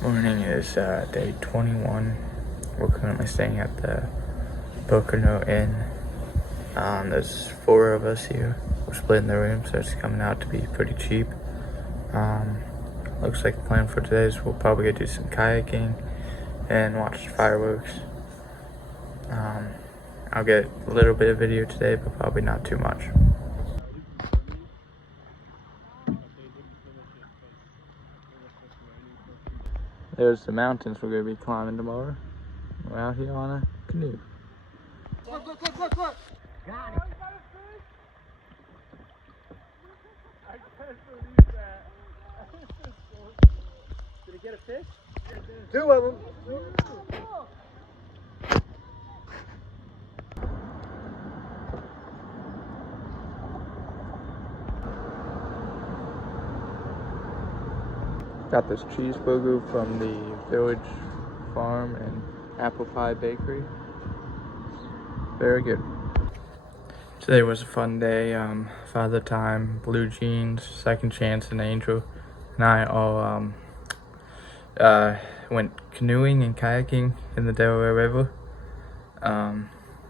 Morning is day 21. We're currently staying at the Pocono Inn. There's 4 of us here. We're splitting the room, so it's coming out to be pretty cheap. Looks like the plan for today is we'll probably go do some kayaking and watch fireworks. I'll get a little bit of video today, but probably not too much. There's the mountains we're going to be climbing tomorrow. We're out here on a canoe. Look. Got it. I can't believe that. Did it get a fish? 2 of them. Got this cheeseburger from the Village Farm and Apple Pie Bakery. Very good. Today was a fun day. Father Time, Blue Jeans, Second Chance, and Angel and I all went canoeing and kayaking in the Delaware River.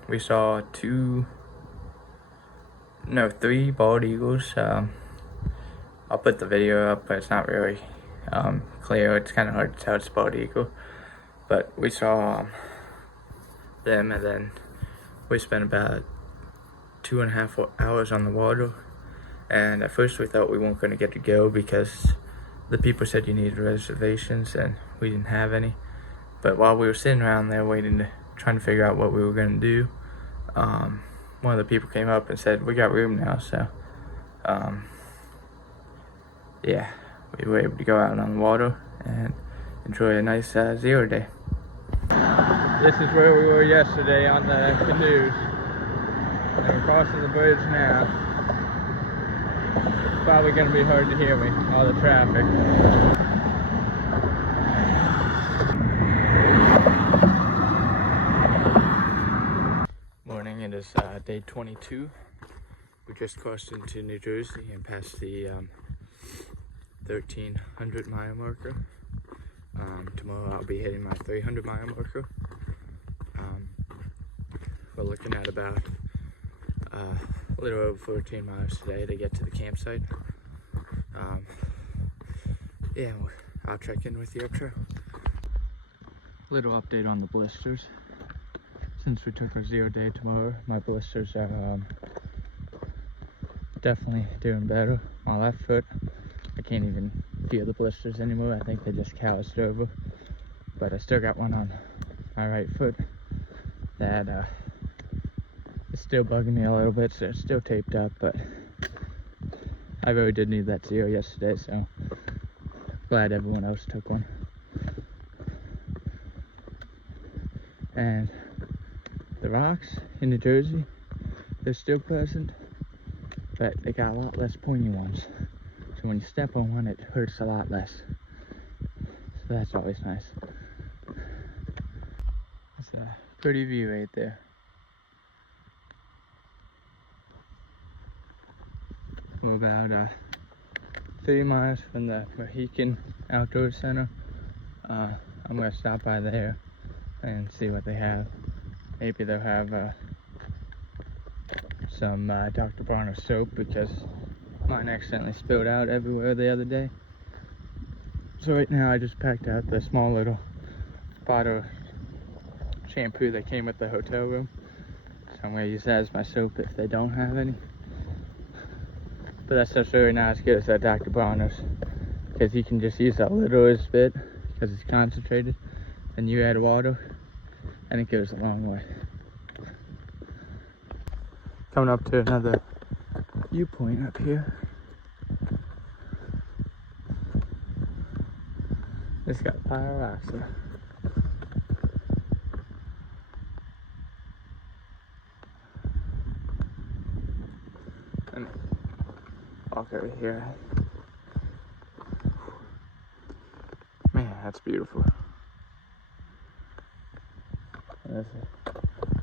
We saw 3 bald eagles. I'll put the video up, but it's not really clear. It's kind of hard to tell it's a bald eagle. But we saw them, and then we spent about 2.5 hours on the water. And at first we thought we weren't going to get to go because the people said you needed reservations, and we didn't have any. But while we were sitting around there trying to figure out what we were going to do, one of the people came up and said, "We got room now." So yeah, we were able to go out on the water and enjoy a nice 0 day. This is where we were yesterday on the canoes. And we're crossing the bridge now. It's probably going to be hard to hear me, all the traffic. Morning, it is day 22. We just crossed into New Jersey and passed the 1,300 mile marker. Tomorrow I'll be hitting my 300 mile marker. We're looking at about a little over 14 miles today to get to the campsite. Yeah, I'll check in with you up trail. Little update on the blisters. Since we took our 0 day tomorrow, my blisters are definitely doing better. My left foot, I can't even feel the blisters anymore. I think they just calloused over. But I still got one on my right foot that it's still bugging me a little bit, so it's still taped up, but I really did need that 0 yesterday, so glad everyone else took one. And the rocks in New Jersey, they're still present, but they got a lot less pointy ones. So when you step on one, it hurts a lot less. So that's always nice. It's a pretty view right there. We're about 3 miles from the Mohican Outdoor Center. I'm gonna stop by there and see what they have. Maybe they'll have some Dr. Bronner soap, because mine accidentally spilled out everywhere the other day. So right now I just packed out the small little bottle of shampoo that came with the hotel room. So I'm gonna use that as my soap if they don't have any. But that stuff's really not as good as that Dr. Bronner's, because you can just use a little bit because it's concentrated, and you add water and it goes a long way. Coming up to another viewpoint up here. It's got a pile of rocks there. And walk over here. Man, that's beautiful. There's a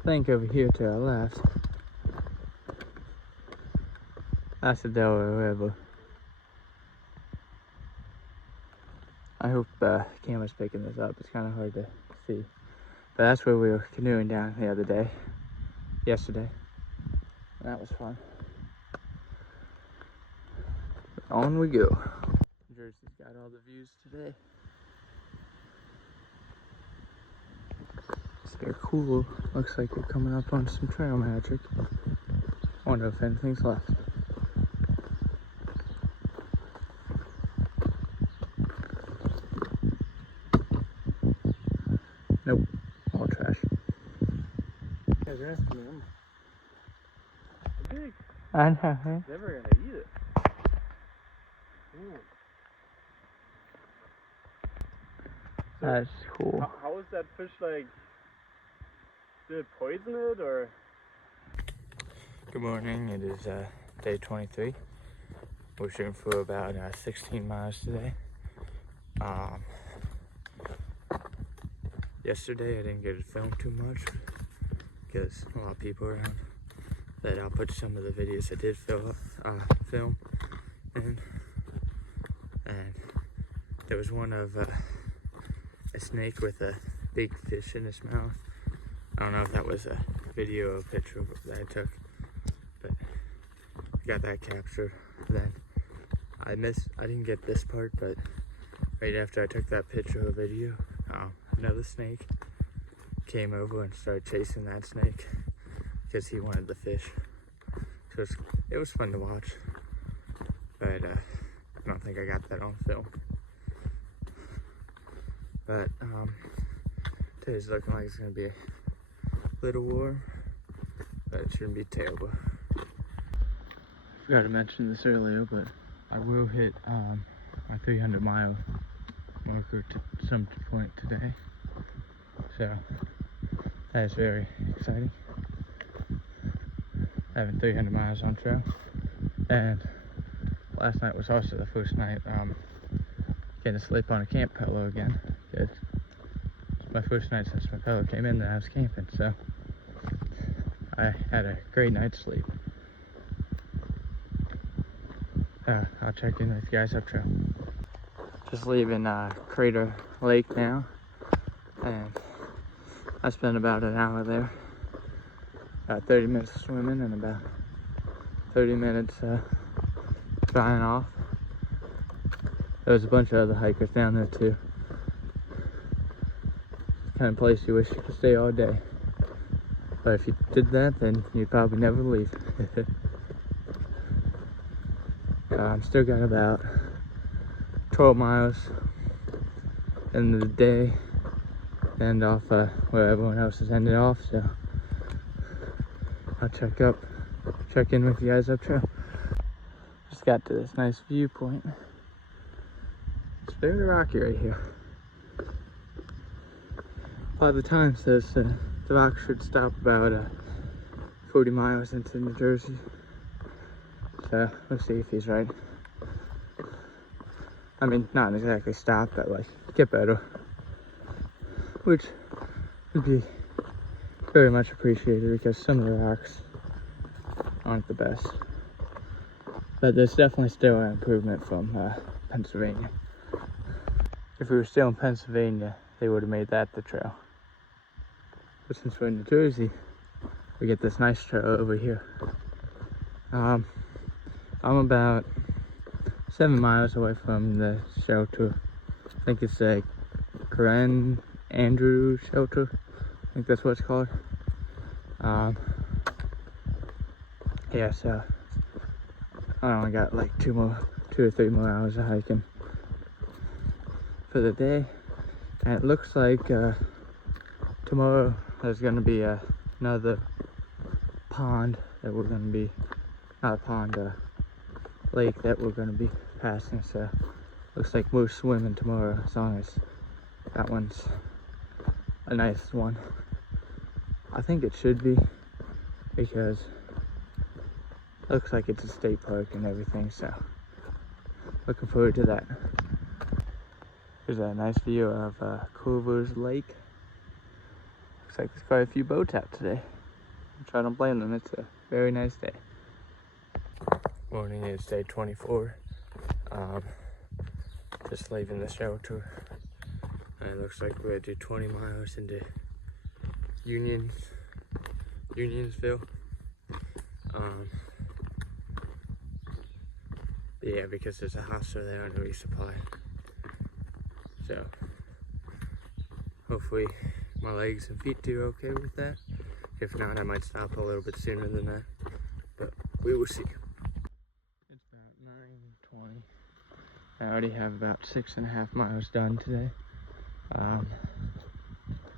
lake over here to our left. That's the Delaware River. I hope camera's picking this up. It's kind of hard to see. But that's where we were canoeing down the other day. Yesterday. And that was fun. But on we go. Jersey's got all the views today. They're cool. Looks like we're coming up on some trail magic. Wonder if anything's left. Nope. All trash. Yeah, they're asking me. Big. I know, right? Never gonna eat it. Damn. That's cool. How is that fish like? Did it poison it or? Good morning. It is day 23. We're shooting for about 16 miles today. Yesterday I didn't get to film too much because a lot of people around. But I'll put some of the videos I did film in. And there was one of a snake with a big fish in its mouth. I don't know if that was a video or a picture that I took, but I got that captured. Then I didn't get this part, but right after I took that picture or video, another snake came over and started chasing that snake because he wanted the fish. So it was fun to watch, but I don't think I got that on film. But today's looking like it's gonna be a little warm, but it shouldn't be terrible. Forgot to mention this earlier, but I will hit my 300-mile marker to some point today, so that is very exciting. Having 300 miles on trail, and last night was also the first night getting to sleep on a camp pillow again. It's my first night since my pillow came in that I was camping, so I had a great night's sleep. I'll check in with you guys up trail. Just leaving Crater Lake now, and I spent about an hour there. 30 minutes swimming and about 30 minutes drying off. There was a bunch of other hikers down there too. Kind of place you wish you could stay all day. But if you did that, then you'd probably never leave. I'm still got about 12 miles in the day, end off where everyone else has ended off, so I'll check in with you guys up trail. Just got to this nice viewpoint. It's very rocky right here. Father Time says the rock should stop about 40 miles into New Jersey. So let's see if he's right. I mean, not exactly stop, but like get better, which would be very much appreciated because some of the rocks aren't the best. But there's definitely still an improvement from Pennsylvania. If we were still in Pennsylvania, they would have made that the trail. But since we're in New Jersey, we get this nice trail over here. I'm about 7 miles away from the shelter. I think it's a Grand Andrew shelter. I think that's what it's called. Yeah, so I only got like 2 or 3 more hours of hiking for the day. And it looks like tomorrow there's gonna be another pond that we're gonna be, not a pond, lake that we're gonna be passing. So looks like we're swimming tomorrow, as long as that one's a nice one. I think it should be, because it looks like it's a state park and everything, so looking forward to that. Here's a nice view of Culver's Lake. Looks like there's quite a few boats out today. I don't blame them, it's a very nice day. Morning is day 24. Just leaving the shelter. And it looks like we're gonna do 20 miles into Unionsville. Yeah, because there's a hostel there and a resupply. So hopefully my legs and feet do okay with that. If not, I might stop a little bit sooner than that. But we will see. It's about 9:20. I already have about 6.5 miles done today.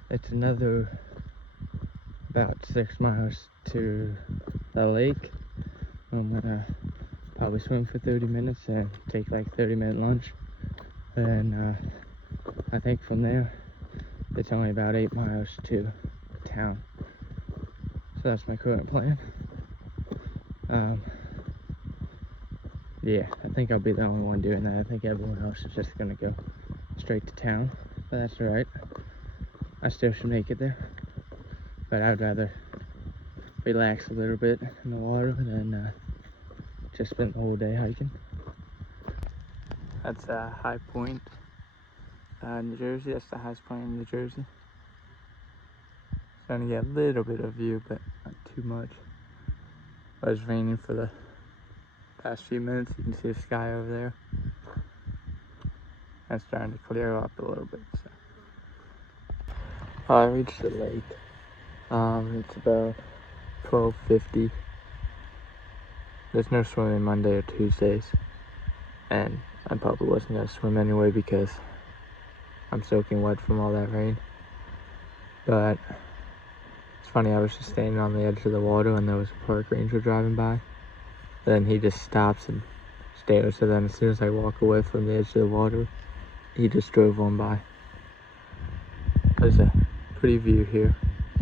It's another about 6 miles to the lake. I'm gonna probably swim for 30 minutes and take like 30-minute lunch. And I think from there, it's only about 8 miles to town. So that's my current plan. Yeah, I think I'll be the only one doing that. I think everyone else is just gonna go straight to town, but that's alright. I still should make it there, but I'd rather relax a little bit in the water than just spend the whole day hiking. That's High Point, New Jersey. That's the highest point in New Jersey. Starting to get a little bit of view, but not too much. It was raining for the past few minutes. You can see the sky over there. It's starting to clear up a little bit. So. I reached the lake. It's about 12:50. There's no swimming Monday or Tuesdays, and I probably wasn't gonna swim anyway because I'm soaking wet from all that rain. But it's funny, I was just standing on the edge of the water and there was a park ranger driving by. Then he just stops and stares, so then as soon as I walk away from the edge of the water, he just drove on by. There's a pretty view here.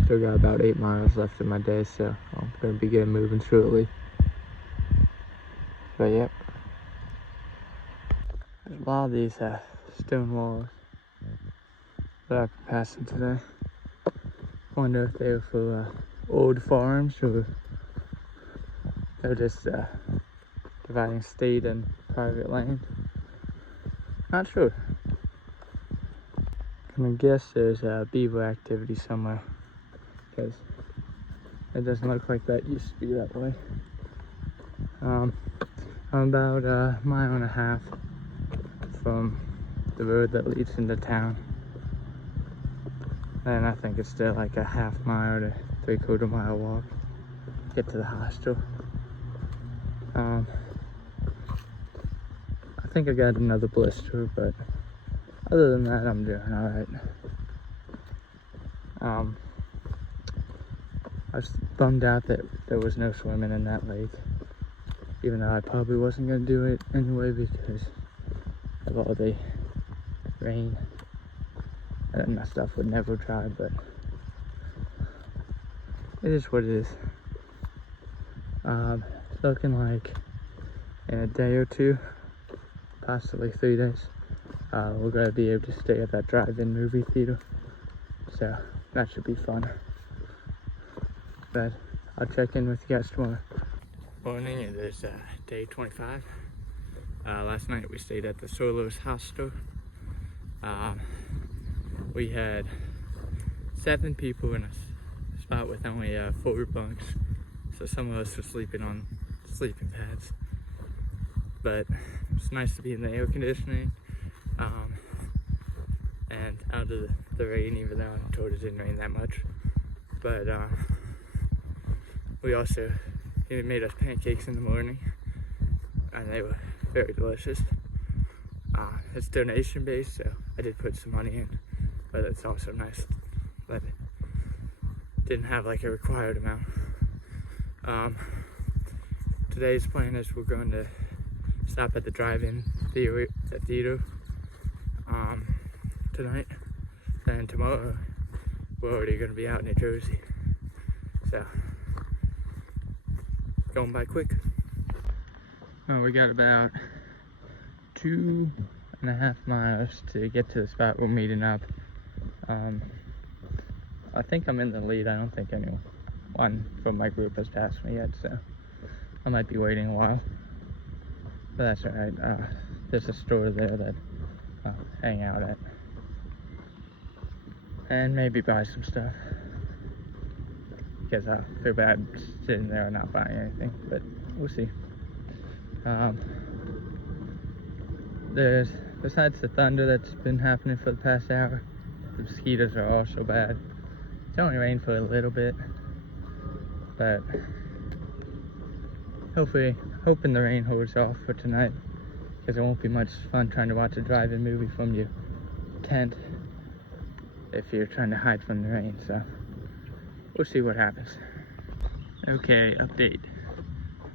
Still got about 8 miles left in my day, so I'm gonna be getting moving shortly. But yep, there's a lot of these stone walls that I've been passing today. Wonder if they were for old farms or they're just dividing state and private land. Not sure. I'm gonna guess there's beaver activity somewhere, because it doesn't look like that used to be that way. I'm about a mile and a half from the road that leads into town, and I think it's still like a half mile to 3/4 mile walk to get to the hostel. I think I got another blister, but other than that, I'm doing alright. I was bummed out that there was no swimming in that lake, even though I probably wasn't going to do it anyway because of all the rain, and my stuff would never dry, but it is what it is. It's looking like in a day or two, possibly 3 days, we're going to be able to stay at that drive-in movie theater, so that should be fun. But I'll check in with you guys tomorrow. Morning, it is day 25. Last night we stayed at the Solos Hostel. We had 7 people in a spot with only 4 bunks, so some of us were sleeping on sleeping pads. But it's nice to be in the air conditioning and out of the rain, even though I'm told it didn't rain that much. But we also, he made us pancakes in the morning, and they were very delicious. It's donation based, so I did put some money in, but it's also nice that it didn't have like a required amount. Today's plan is we're going to stop at the drive-in theater tonight, and tomorrow we're already going to be out in New Jersey, so going by quick. Oh, we got about 2.5 miles to get to the spot we're meeting up. I think I'm in the lead. I don't think anyone from my group has passed me yet, so I might be waiting a while, but that's alright. There's a store there that hang out at. And maybe buy some stuff. Because I feel bad sitting there and not buying anything, but we'll see. Besides the thunder that's been happening for the past hour, the mosquitoes are also bad. It's only rained for a little bit, but hoping the rain holds off for tonight, because it won't be much fun trying to watch a drive-in movie from your tent if you're trying to hide from the rain, so we'll see what happens. Okay, update.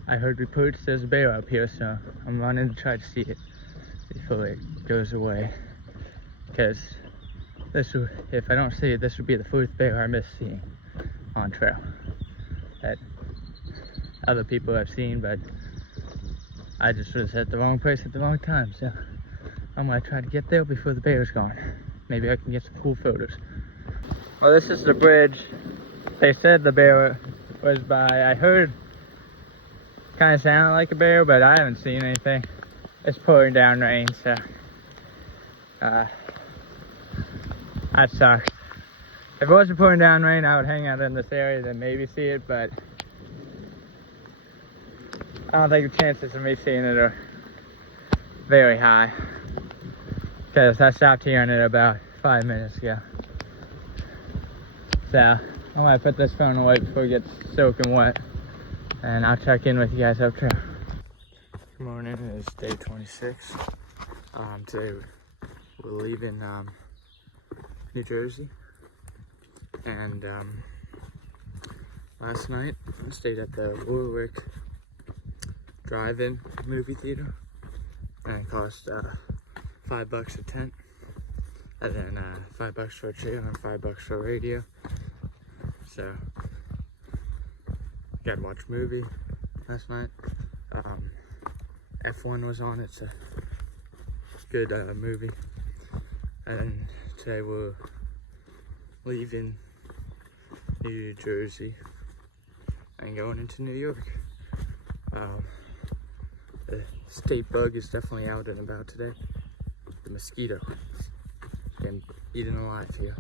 I heard reports there's a bear up here, so I'm running to try to see it before it goes away, because if I don't see it, this would be the fourth bear I miss seeing on trail that other people have seen, but I just was at the wrong place at the wrong time, so I'm gonna try to get there before the bear's gone. Maybe I can get some cool photos. Well, this is the bridge. They said the bear was by. I heard kind of sounded like a bear, but I haven't seen anything. It's pouring down rain, so that sucks. If it wasn't pouring down rain, I would hang out in this area and maybe see it, but I don't think the chances of me seeing it are very high, because I stopped hearing it about 5 minutes ago. So I might put this phone away before it gets soaking wet, and I'll check in with you guys up trail. Good morning, it's day 26. Today we're leaving New Jersey, and last night I stayed at the Warwick Drive-In movie theater, and it cost $5 a tent, and then $5 for a chair and $5 for a radio. So got to watch a movie last night. F1 was on. It's a good movie. And today we're leaving New Jersey and going into New York. The state bug is definitely out and about today. The mosquito is getting eaten alive here.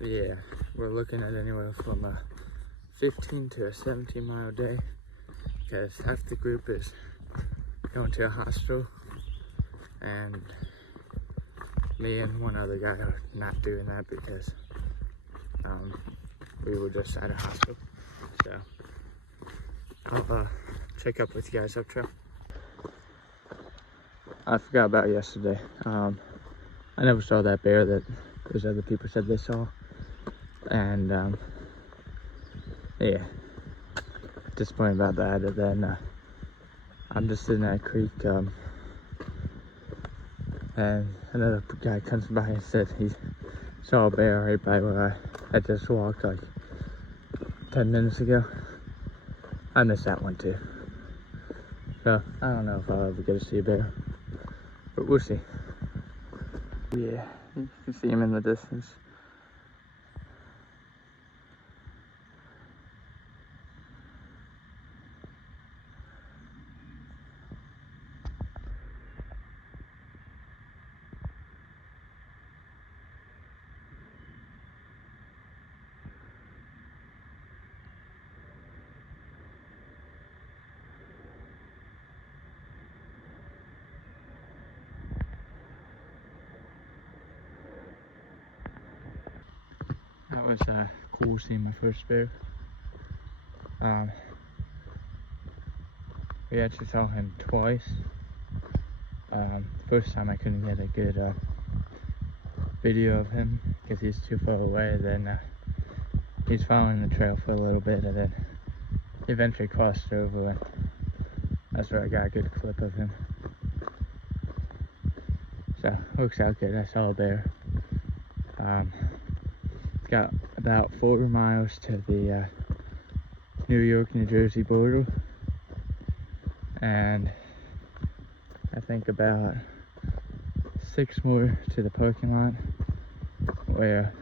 Yeah, we're looking at anywhere from a 15 to a 17 mile day, because half the group is going to a hospital, and me and one other guy are not doing that because we were just at a hospital. So I'll check up with you guys up trail. I forgot about yesterday. I never saw that bear that those other people said they saw, and yeah, disappointed about that. And then I'm just in that creek, and another guy comes by and said he saw a bear right by where I just walked like 10 minutes ago. I missed that one too. So I don't know if I'll ever get to see a bear, but we'll see. Yeah, you can see him in the distance. That was cool seeing my first bear. We actually saw him twice. First time I couldn't get a good video of him because he's too far away. Then he's following the trail for a little bit, and then he eventually crossed over, and that's where I got a good clip of him. So works out good. I saw a bear. It's got about 4 miles to the New York, New Jersey border, and I think about 6 more to the parking lot where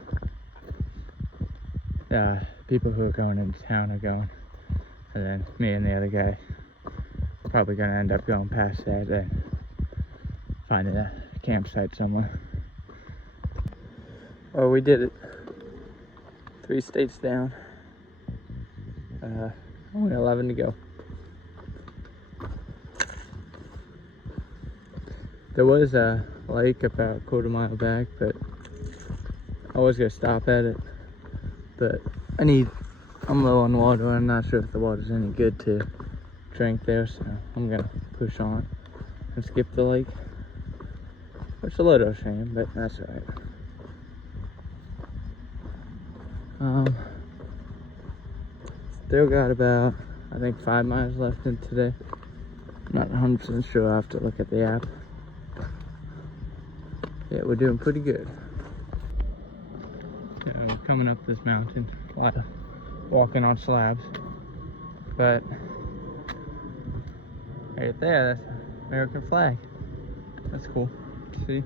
people who are going into town are going, and then me and the other guy are probably gonna end up going past that and finding a campsite somewhere. Oh, we did it. 3 states down. Only 11 to go. There was a lake about a quarter mile back, but I was gonna stop at it. But I'm low on water. I'm not sure if the water's any good to drink there, so I'm gonna push on and skip the lake. It's a little shame, but that's alright. Still got about, I think, 5 miles left in today. Not 100% sure. I have to look at the app. Yeah, we're doing pretty good. We're coming up this mountain. A lot of walking on slabs. But right there, that's the American flag. That's cool. See?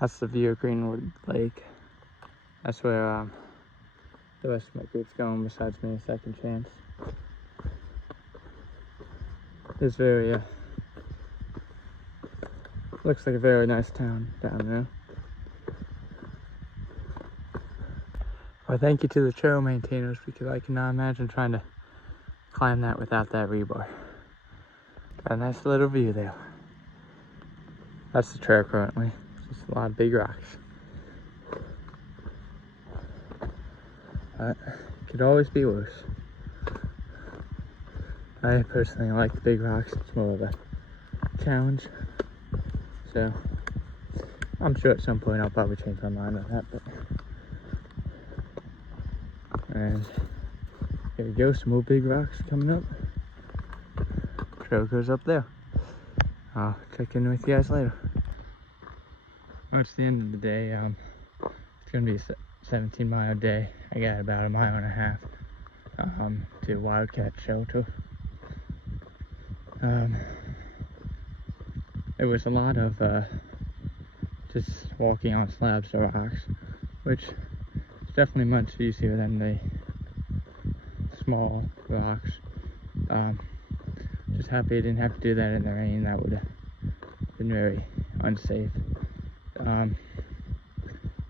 That's the view of Greenwood Lake. That's where the rest of my group's going, besides me and Second Chance. It's very, looks like a very nice town down there. Well, thank you to the trail maintainers, because I cannot imagine trying to climb that without that rebar. Got a nice little view there. That's the trail currently. Just a lot of big rocks. But it could always be worse. I personally like the big rocks. It's more of a challenge. So I'm sure at some point I'll probably change my mind on that. But and here we go, some more big rocks coming up. Trail goes up there. I'll check in with you guys later. Well, it's the end of the day. It's gonna be a 17-mile day. I got about 1.5 miles to Wildcat Shelter. It was a lot of just walking on slabs of rocks, which is definitely much easier than the small rocks. Just happy I didn't have to do that in the rain. That would have been very unsafe. But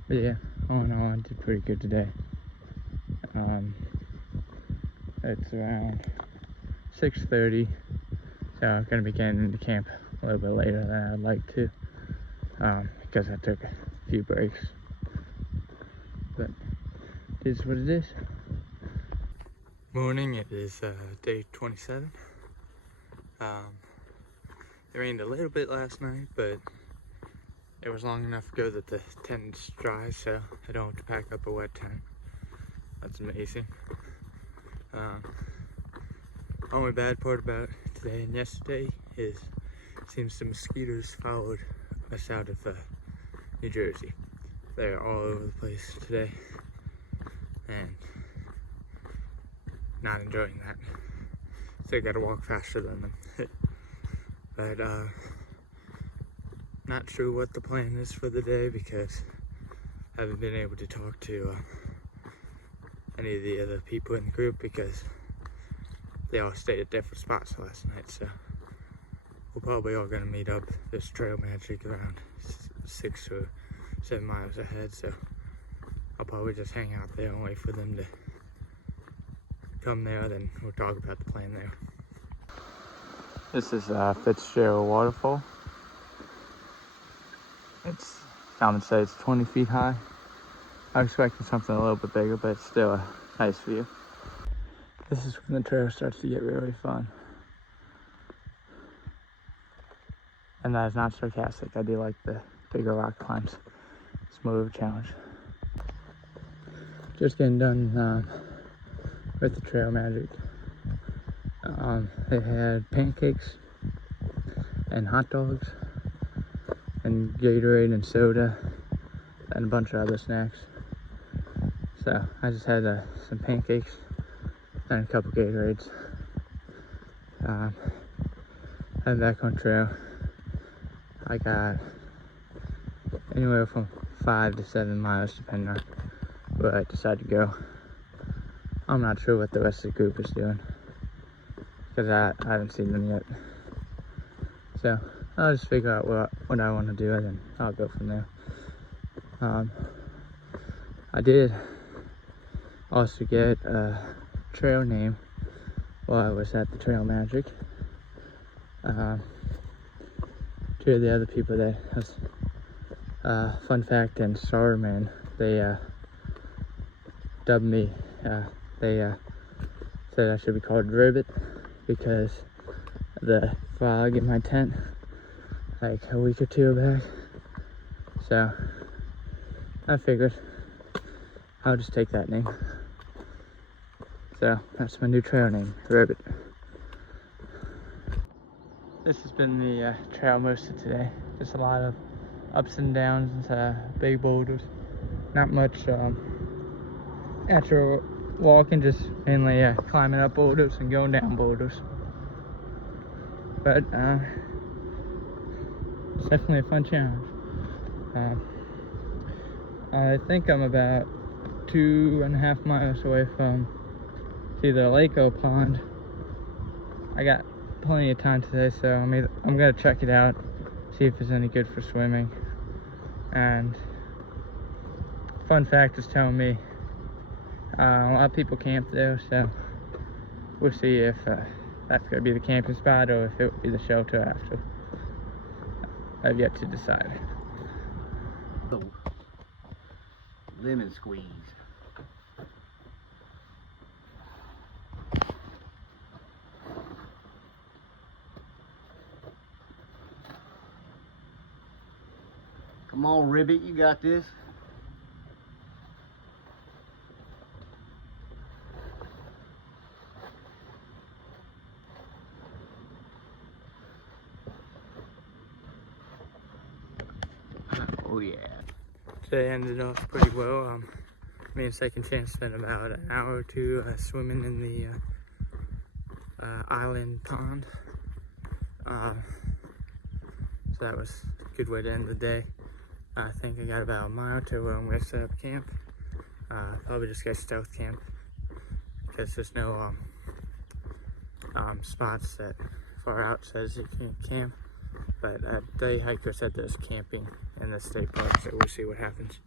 yeah, all in all, I did pretty good today. It's around 6:30, so I'm gonna be getting into camp a little bit later than I'd like to, because I took a few breaks. But it is what it is. Morning, it is day 27. It rained a little bit last night, but it was long enough ago that the tent's dry, so I don't have to pack up a wet tent. That's amazing. Only bad part about today and yesterday is it seems the mosquitoes followed us out of New Jersey. They're all over the place today, and not enjoying that. So I gotta walk faster than them. But not sure what the plan is for the day, because I haven't been able to talk to any of the other people in the group, because they all stayed at different spots last night. So we're probably all gonna meet up this Trail Magic around 6 or 7 miles ahead. So I'll probably just hang out there and wait for them to come there, then we'll talk about the plan there. This is Fitzgerald Waterfall. Some would say it's 20 feet high. I'm expecting something a little bit bigger, but it's still a nice view. This is when the trail starts to get really fun. And that is not sarcastic. I do like the bigger rock climbs. It's more of a challenge. Just getting done with the Trail Magic. They had pancakes and hot dogs and Gatorade and soda and a bunch of other snacks. So I just had some pancakes and a couple Gatorades. Heading back on trail. I got anywhere from 5 to 7 miles depending on where I decide to go. I'm not sure what the rest of the group is doing, because I haven't seen them yet. So I'll just figure out what I want to do, and then I'll go from there. I did also get a trail name while I was at the Trail Magic. Two of the other people that has fun fact and Starman, they dubbed me. They said I should be called Ribbit because of the fog in my tent like a week or two back. So I figured I'll just take that name. So that's my new trail name, Ribbit. This has been the trail most of today. Just a lot of ups and downs, big boulders. Not much actual walking, just mainly climbing up boulders and going down boulders. But it's definitely a fun challenge. I think I'm about 2.5 miles away from either lake or pond. I got plenty of time today, so I'm gonna check it out, see if it's any good for swimming. And fun fact is telling me a lot of people camp there, so we'll see if that's gonna be the camping spot or if it will be the shelter after. I've yet to decide. Lemon squeeze. Come on, Ribbit, you got this. Oh yeah. Today ended off pretty well. Me and Second Chance spent about an hour or two swimming in the island pond. So that was a good way to end the day. I think I got about a mile to where I'm going to set up camp. Probably just get stealth camp because there's no spots that far out says you can't camp. But the hiker said there's camping in the state park, so we'll see what happens.